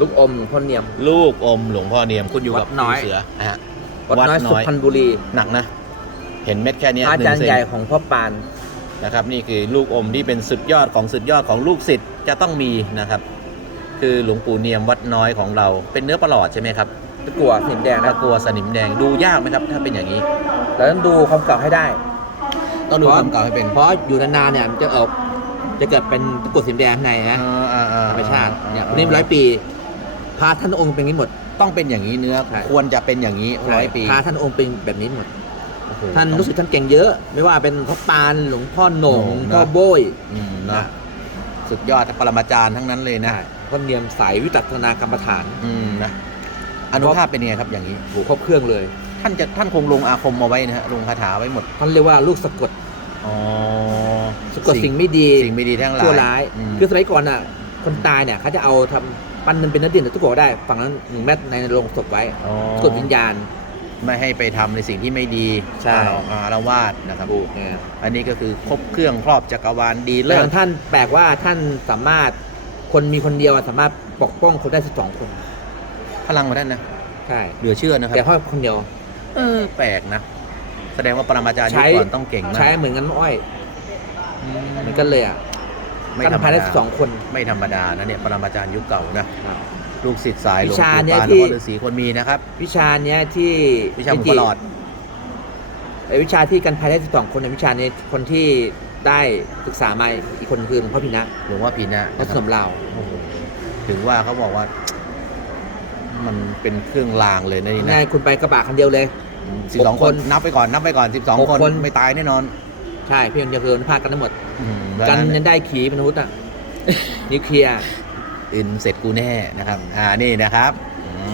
ลูกอมหลวงพ่อเนียม ลูกอมหลวงพ่อเนียมคุณอยู่กับวัดน้อยปู่เสือนะฮะ วัดน้อยวัดน้สุอยพรรณบุรีหนักนะ เห็นเม็ดแค่เนี้ยอาหนึ่จารงย์เซนใหญ่ของพ่อปาน นะครับ นี่คือลูกอมที่เป็นสุดยอดของสุดยอดของลูกศิษย์จะต้องมีนะครับ คือหลวงปู่เนียมวัดน้อยของเราเป็นเนื้อประหลอดใช่ไหมครับตะกั่วสีแดงตะนะกัวสนิมแดงดูยากไหมครับ ถ้าเป็นอย่างนี้เราต้องดูความเก่าให้ได้ ต้องดูเพราะความเก่าให้เป็นเพราะอยู่นานๆเนี่ยมันจะออกจะเกิดเป็นตะกั่วสีแดงข้างในนะอ่าอ่อ่ธรรมชาติเนี่ยอ่วันนี้ร้อยปี พาท่านองค์เป็นอย่างนี้หมด ต้องเป็นอย่างนี้เนื้อ ใช่ ควรจะเป็นอย่างนี้ร้อยปีพาท่านองค์เป็นแบบนี้หมด โอ้โห ท่านรู้สึกท่านเก่งเยอะ ไม่ว่าเป็นพ่อปานหลวงพ่อโหน่งโหน่งนะ พ่อโบย อืมนะนะ สุดยอดปรมาจารย์ทั้งนั้นเลยนะพ่อเนียมสายวิจักนากรรมฐาน อืมนะอนุภาพเป็นยังไงครับอย่างนี้โหครบเครื่องเลย ท่านจะท่านคงลงอาคมมาไว้นะฮะลงคาถาไว้หมด ท่านเรียกว่าลูกสะกด อ๋อสะกดสิ่งไม่ดีสิ่งไม่ดีทั้งหลายชั่วร้าย อืม คือสมัยก่อนอะ คนตายเนี่ยเขาจะเอาทำปั้นมันเป็นเนื้อดินทุกคนได้ฝั่งนั้นหนึ่งเม็ดในโรงศพไว้อ๋อสะกดวิญญาณ ไม่ให้ไปทำในสิ่งที่ไม่ดีใช่อาอาละวาดนะครับ ถูกไงอันนี้ก็คือครบเครื่องครอบจักรวาลดีเลิแต่ศบางท่านแปลกว่าท่านสามารถคนมีคนเดียวอะสามารถปกป้องคนได้สิบสองคนพลังของท่านนะใช่เหลือเชื่อนะครัแต่บเพราะคนเดียว เออแปลกนะ แสดงว่าปรมาจารย์ยุใช้คก่อนต้องเก่งมากใช้เหมือนกันอ้อยอืเหมือนกันเลยอะ ไม่กันธรรมภายได้ดาสิบสองคน ไม่ธรรมดานะเนี่ยปรมาจารย์ยุคเก่านะลูกศิษย์สายหลวงวิชาปู่เนี่ยปานที่แล้วก็ฤาษีคนมีนะครับ วิชาเนี้ยที่วิชาหมุนประหลอด ไอ้วิชาที่กันภายได้สิบสองคนในยวิชาเนี้ยคนที่ได้ศึกษามาอีกคนคือหลวงพ่อพินะหลวงว่าพีนะวัดนะสครับนมลาว โอ้โหถึงว่าเขาบอกว่า มันเป็นเครื่องรางเลยนะนี่นะง่ายคุณไปกระบะคันเดียวเลย สิบสองหกคคนนนับไปก่อนนับไปก่อนสิบสองหกคนคน ไม่ตายแน่นอน ใช่เพียงเดียวคือพากันทั้งหมด อืมกันดังยังได้ขี่เป็นอาวุธอะนิวเคลียร์อื่นเสร็จกูแน่นะครับ อ่านี่นะครับ